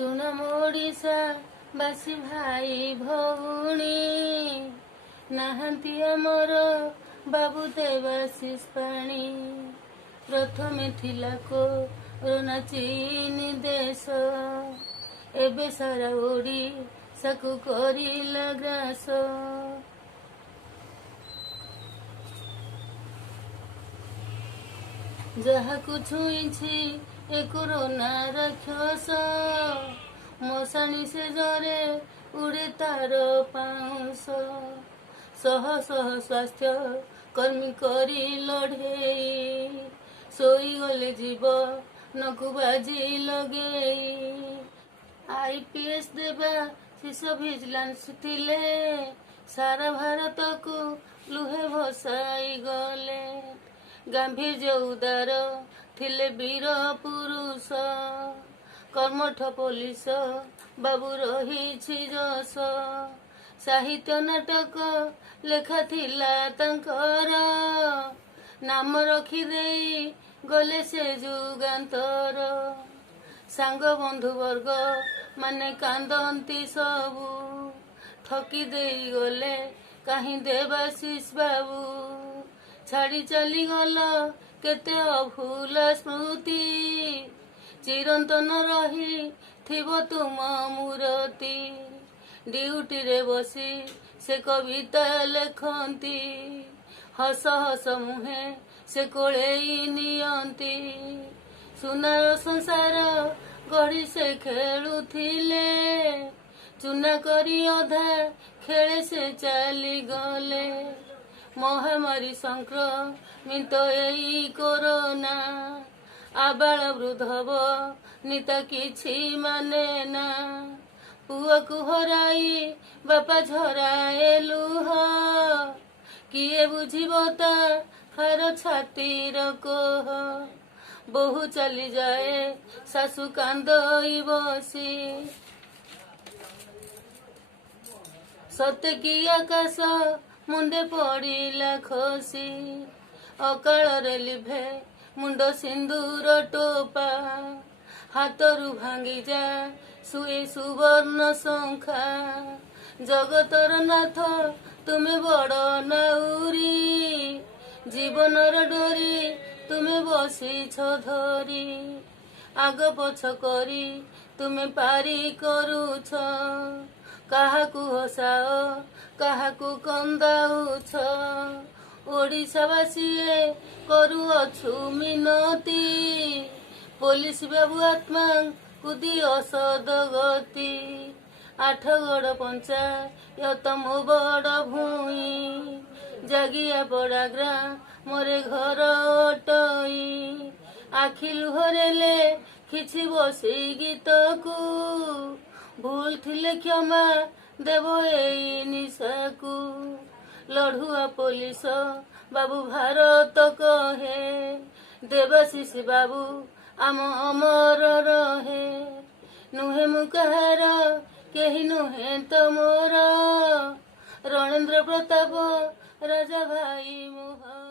सुन मोड़िशा बासी भाई भौणी नाहांती आमर बाबू देवाशीष पाणी प्रथमे थिला कोरोना चीन देश एबे सारा ओडिशाकु करिला ग्रास ଯାହାକୁ ଛୁଇଁଛି ଏ କୋରୋନା ରାକ୍ଷସ ମଶାଣି ସେ ଜରେ ଉଡ଼େ ତାର ପାଉଁଶ ଶହ ଶହ ସ୍ୱାସ୍ଥ୍ୟ କର୍ମୀ କରି ଲଢ଼େଇ ଶୋଇଗଲେ ଜୀବନକୁ ବାଜି ଲଗେଇ IPS ଦେବା ଶିଶୁ ଭିଜିଲାନ୍ସ ଥିଲେ ସାରା ଭାରତକୁ ଲୁହେ ଭସାଇ ଗଲେ ଗାମ୍ଭୀର୍ଯ୍ୟ ଉଦାର ଥିଲେ ବୀର ପୁରୁଷ କର୍ମଠ ପୋଲିସ ବାବୁ ରହିଛି ଯଶ ସାହିତ୍ୟ ନାଟକ ଲେଖା ଥିଲା ତାଙ୍କର ନାମ ରଖିଦେଇ ଗଲେ ସେ ଯୁଗାନ୍ତର ସାଙ୍ଗ ବନ୍ଧୁ ବର୍ଗ ମାନେ କାନ୍ଦନ୍ତି ସବୁ ଠକି ଦେଇ ଗଲେ କାହିଁ ଦେବାଶିଷ ବାବୁ ଛାଡ଼ି ଚାଲିଗଲ କେତେ ଅଭୁଲା ସ୍ମୃତି ଚିରନ୍ତନ ରହି ଥିବ ତୁମ ମୂରତି ଡ୍ୟୁଟିରେ ବସି ସେ କବିତା ଲେଖନ୍ତି ହସ ହସ ମୁହେଁ ସେ କୋଳେଇ ନିଅନ୍ତି ସୁନାର ସଂସାର ଗଢ଼ି ସେ ଖେଳୁଥିଲେ ଚୁନା କରି ଅଧା ଖେଳେ ସେ ଚାଲିଗଲେ ମହାମାରୀ ସଂକ୍ରମିତ ଏଇ କୋରୋନା ଆବାଳ ବୃଦ୍ଧବ ନିତା କିଛି ମାନେ ନା ପୁଅକୁ ହରାଇ ବାପା ଝରାଏ ଲୁହ କିଏ ବୁଝିବ ତା ହାର ଛାତିର କୋହ ବୋହୂ ଚାଲିଯାଏ ଶାଶୁ କାନ୍ଦଇ ବସି ସତେ କି ଆକାଶ ମୁଣ୍ଡେ ପଡ଼ିଲା ଖସି ଅକାଳରେ ଲିଭେ ମୁଣ୍ଡ ସିନ୍ଦୁର ଟୋପା ହାତରୁ ଭାଙ୍ଗିଯା ସୁଏ ସୁବର୍ଣ୍ଣ ଶଙ୍ଖା ଜଗତର ନାଥ ତୁମେ ବଡ଼ ନାଉରୀ ଜୀବନର ଡୋରି ତୁମେ ବସିଛ ଧରି ଆଗ ପଛ କରି ତୁମେ ପାରି କରୁଛ କାହାକୁ ହସାଅ କାହାକୁ କନ୍ଦାଉଛ ଓଡ଼ିଶାବାସୀଏ କରୁଅଛୁ ମିନତି ପୋଲିସ ବାବୁ ଆତ୍ମାଙ୍କୁ ଦିଅ ସଦଗତି ଆଠଗଡ଼ ପଞ୍ଚାୟତ ମୋ ବଡ଼ ଭୂଇଁ ଜାଗିଆ ପଡ଼ା ଗ୍ରାମରେ ଘର ଅଟଇ ଆଖି ଲୁହରେଲେ କିଛି ବସି ଗୀତକୁ ଭୁଲ ଥିଲେ କ୍ଷମା ଦେବ ଏଇ ନିଶାକୁ ଲଢୁଆ ପୋଲିସ ବାବୁ ଭାରତ କହେ ଦେବାଶିଷ ବାବୁ ଆମ ଅମର ରହେ ନୁହେଁ ମୁଁ କାହାର କେହି ନୁହେଁ ତ ମୋର ରଣେନ୍ଦ୍ର ପ୍ରତାପ ରାଜା ଭାଇ ମୋହନ।